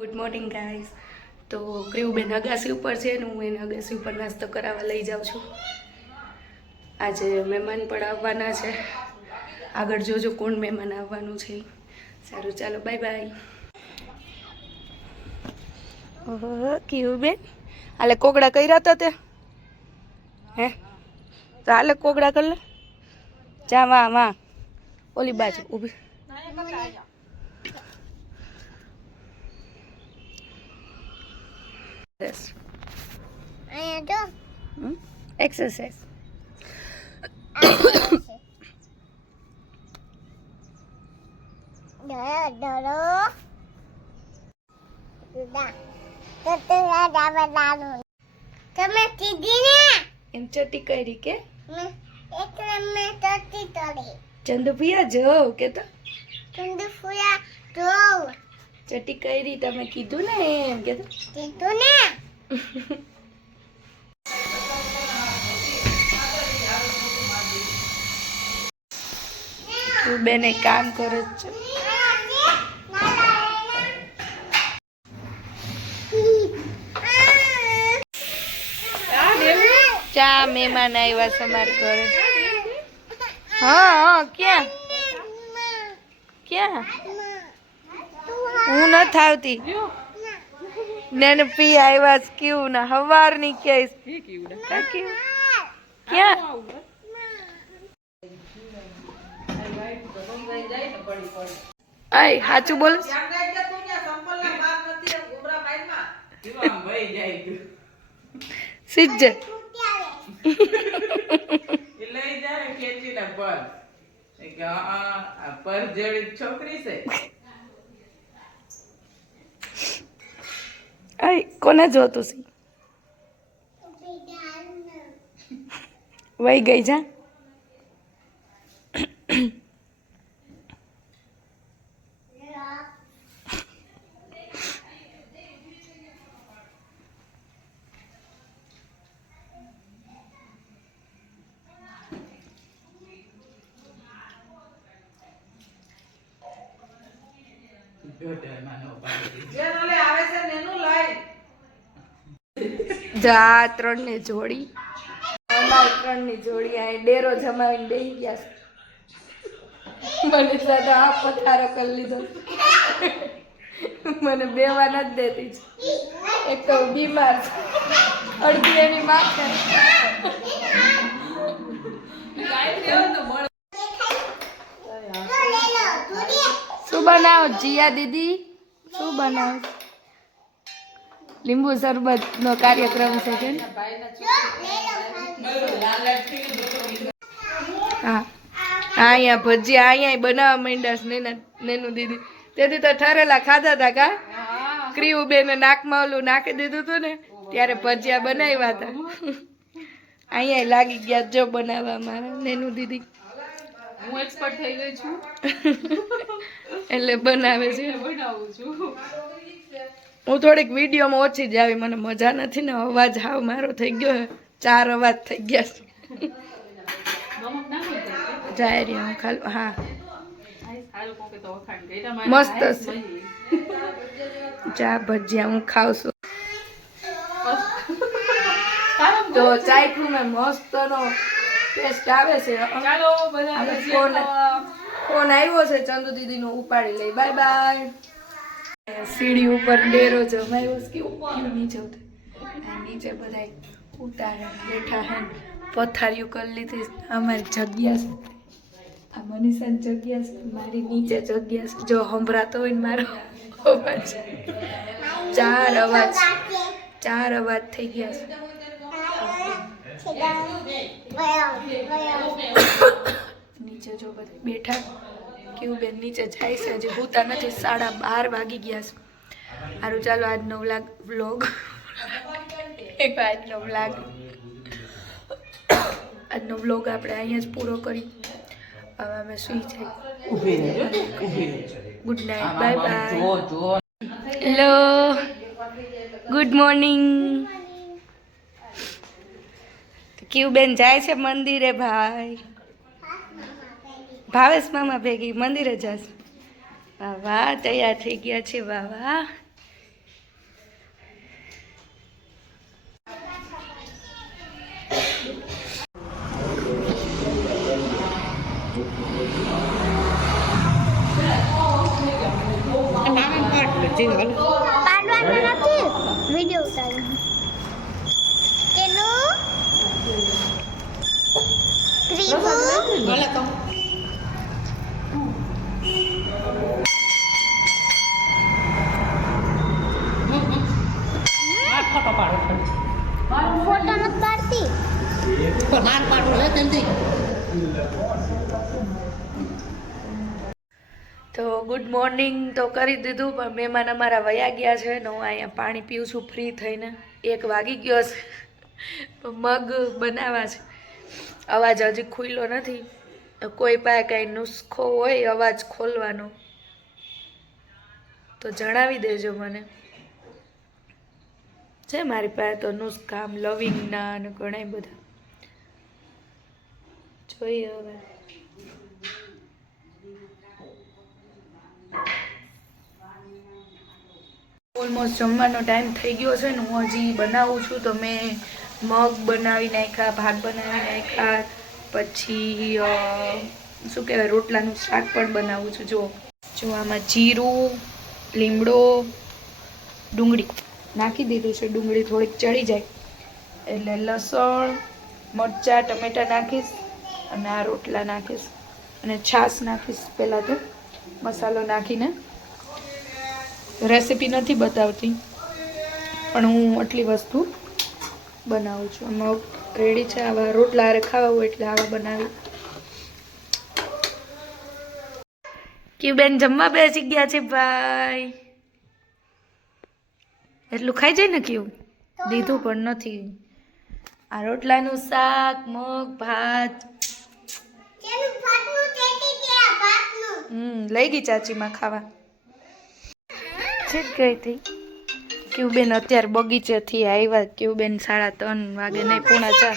Good morning guys. તો ક્રીવબેન અગાસી ઉપર છે ને હું એને અગાસી ઉપર નાસ્તો કરાવવા લઈ જાઉં છું. આજે મહેમાન પણ આવવાના છે. આગળ જોજો કોણ મહેમાન આવવાનું છે. સારું ચાલો બાય બાય. ઓહો ક્રીવબેન હાલે કોગળા કર્યા હતા તે હે તો હાલે કોગળા કર લે. જા માં ઓલી બાજુ ઊભી. એક્સરસાઇઝ તમે કીધી ને એમ ચટી કરી કે મેં ચટી તળી ચંદુ પિયા જો કે તો ચંદુ ફૂયા તો ચટી કરી તમે કીધું ને એમ કે તો કીધું ને તું બેને કામ કરે છે. ચા મહેમાન આવ્યા છે અમારા ઘરે. હા ક્યાં ક્યાં હું નથી આવતી ને પી આવ્યા છે. કેવું ના હવાર ની ક્યાંય ક્યાં આય સાચું બોલ. સિજ્જ આય કોને જોતું છે વહી ગઈ જા. જા 3 ને જોડી અમારી 3 ની જોડી આ ડેરો જમાવીને બેસી ગયા છે. મને સાથે આ પથારો કરી લીધો. મને બેવા નથી દેતી છે. એક તો બીમાર છે અડધી એની માથે. શું બનાવો જીયા દીદી શું બનાવો? લીંબુ શરબત નો કાર્યક્રમ છે કે હા અહીંયા ભજીયા અહીંયા બનાવવા માંડ્યા નેનું દીદી. તેથી તો ઠરેલા ખાધા હતા કા ક્રીવબેને નાકમાં ઓલું નાખી દીધું હતું ને ત્યારે ભજીયા બનાવ્યા હતા. અહીંયા લાગી ગયા જો બનાવવા મારા નેનું દીદી. હું એક્સપર્ટ થઈ ગઈ છું એટલે બનાવે છે. બનાવું છું. હું થોડીક વિડીયોમાં ઓછી જ આવી. મને મજા નથી ને અવાજ હાવ મારો થઈ ગયો. 4 અવાજ થઈ ગયા છે. જાય રે હું ખાલી હા મસ્ત છે. ચા ભજીયા હું ખાઉં છું. તો ચાખ્યું મેં મસ્ત નો ટેસ્ટ આવે છે. ચાલો બધા ફોન આવ્યો છે ચંદુ દીદી નો ઉપાડી લઈ. Bye bye. સીડી ઉપર ડેરો જમાયો કેવું નીચે નીચે બધા ઉતારે બેઠા હે. પથારીયું કરી લીધી. અમારી જગ્યા છે આ મનીષાની જગ્યા છે. મારી નીચે જગ્યા છે. જો સંભળાતો હોય ને મારો અવાજ 4 અવાજ થઈ ગયા છે. નીચે જો બધા બેઠા. કેવું બેન નીચે જાય છે. હજી હોતા નથી. 12:30 વાગી ગયા છે. સારું ચાલો આજનો વ્લોગ આજનો વ્લોગ આપણે અહીંયા જ પૂરો કરી. હવે અમે સુઈ જાય. Good night bye bye. Hello good morning. કેવું બેન જાય છે મંદિરે ભાઈ. ભાવેશ મામા ભેગી મંદિરે જશે. વાહ વાહ તૈયાર થઈ ગયા છે. વાહ વાહ પાડવાનું નથી વિડિયો ઉતાર્યો કેનું ત્રિભુજ ફોટો નથી પાડતી તો ગુડ મોર્નિંગ તો કરી દીધું, પણ મહેમાન અમારા વયા ગયા છે ને હું અહીંયા પાણી પીઉં છું ફ્રી થઈને. 1 વાગી ગયો છે, મગ બનાવવા છે. અવાજ હજી ખુલ્લો નથી. કોઈ પાસે કાંઈ નુસ્ખો હોય અવાજ ખોલવાનો તો જણાવી દેજો મને. છે મારી પાસે તો નુસ્ખા આમ લવિંગના અને ઘણા બધા. જોઈએ હવે. ઓલમોસ્ટ જમવાનો ટાઈમ થઈ ગયો છે ને હું હજી બનાવું છું. તો મેં મગ બનાવી નાખ્યા, ભાત બનાવી નાખ્યા, પછી શું કહેવાય રોટલાનું શાક પણ બનાવું છું. જો આમાં જીરું, લીમડો, ડુંગળી નાખી દીધું છે. ડુંગળી થોડીક ચડી જાય એટલે લસણ, મરચાં, ટમેટાં નાખીશ અને આ રોટલા નાખીશ અને છાશ નાખીશ. પહેલાં તો મસાલો નાખીને રેસીપી નથી બતાવતી, પણ હું આટલી વસ્તુ બનાવું છું. મગ રેડી છે. આવા રોટલા હારે ખાવા હોય એટલે આવા બનાવી. ક્યુ બેન જમવા બેસી ગયા છે ભાઈ. એટલું ખાઈ જાય ને ક્યુ. દીધું પણ નથી. આ રોટલાનું શાક, મગ, ભાત. લઈ ગઈ ચાચીમાં ખાવા. છે ગઈ હતી ક્યુબેન. અત્યારે બગીચેથી આવ્યા. ક્યુબેન 3:30 વાગે નહીં, 3:45.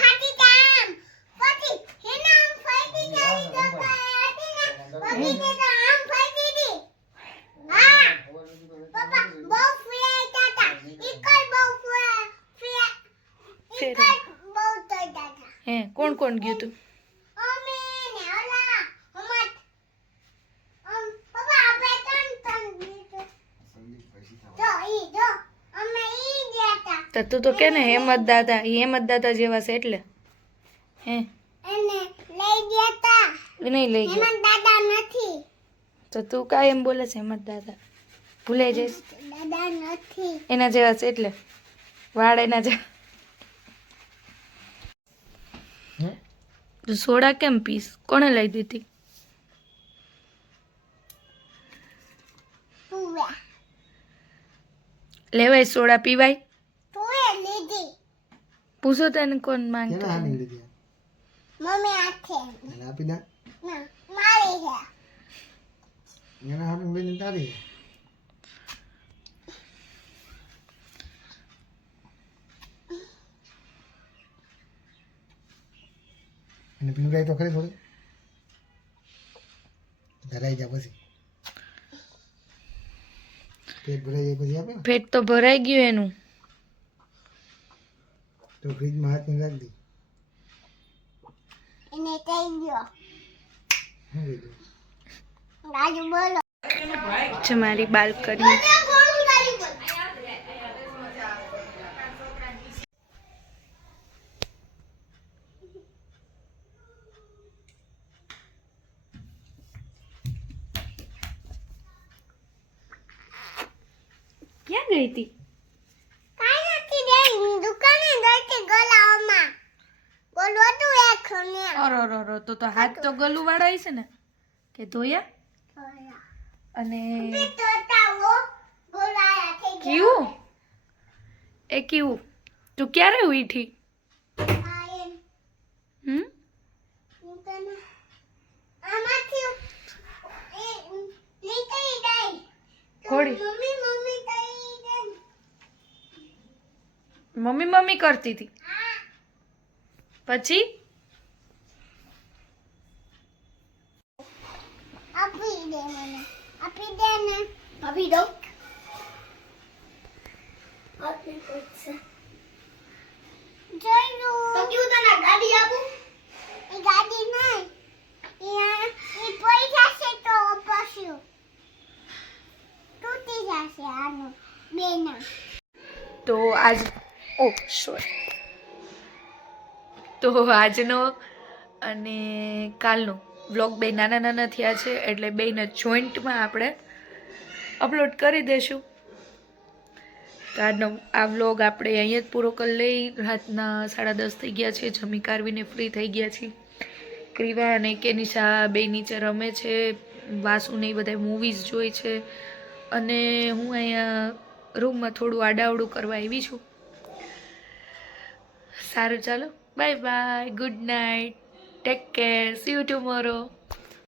હે કોણ કોણ ગયું તું? તો તું તો કે ને હેમત દાદા જેવા છે એટલે. હે નહીં લઈ ગયા દાદા નથી તો તું કાંઈ એમ બોલે છે હેમત દાદા? ભૂલાઈ જઈશ. દાદા નથી એના જેવા છે એટલે વાળ એના જેવા. તું સોડા કેમ પીસ? કોણે લઈ દીધી? લેવાય સોડા પીવાય? પૂછો તને કોણ માંગતો? મમ્મી આખે આપી દે. ના મારી છે એના હાથ લઈને તારી અને પીવડાય તો ખરી થોડી ધરાઈ જા પછી પેટ ભરાઈ જાય પછી આપે ને. પેટ તો ભરાઈ ગયું એનું. તો ફ્રીજમાં હાથ ની રાખી દે. એને થઈ ગયો શું કીધું? રાજુ બોલો છે મારી બાલ્કની. ક્યાં ગઈ હતી? કાઈ નથી બેન દુકાને ગઈ હતી ગલાઓમાં બોલવા તું એક ને અરે તો હાથ તો ગલું વાળા છે ને કે ધોયા? અને તોતાઓ બોલાયા થઈ કેવું એ કેવું તું ક્યારે ઉઠી? ગયા એમ હમ તને આમાંથી એ નીકળી ગઈ ઘોડી મમ્મી મમ્મી કહી દે મમ્મી કરતી હતી. પછી આપી દે મને આપી દે ને આપી દો આપી પૂછે જોઈ લો તો ક્યું તને ગાડી આપું? એ ગાડી નહીં છે આનો બેના તો આજ સોરી તો આજનો અને કાલનો વ્લોગ બે નાના નાના થયા છે એટલે બેના જોઈન્ટમાં આપણે અપલોડ કરી દઈશું. તો આજનો આ વ્લોગ આપણે અહીંયા જ પૂરો કરી લઈ. રાતના 10:30 થઈ ગયા છે. જમી કારવીને ફ્રી થઈ ગયા છીએ. ક્રિવા અને કેનિશા બે નીચે રમે છે. વાસુને એ બધા મૂવીઝ જોઈ છે અને હું અહીંયા રૂમમાં થોડું આડાવડું કરવા આવી છું. સારું ચાલો, bye bye, good night, take care, C you tomorrow.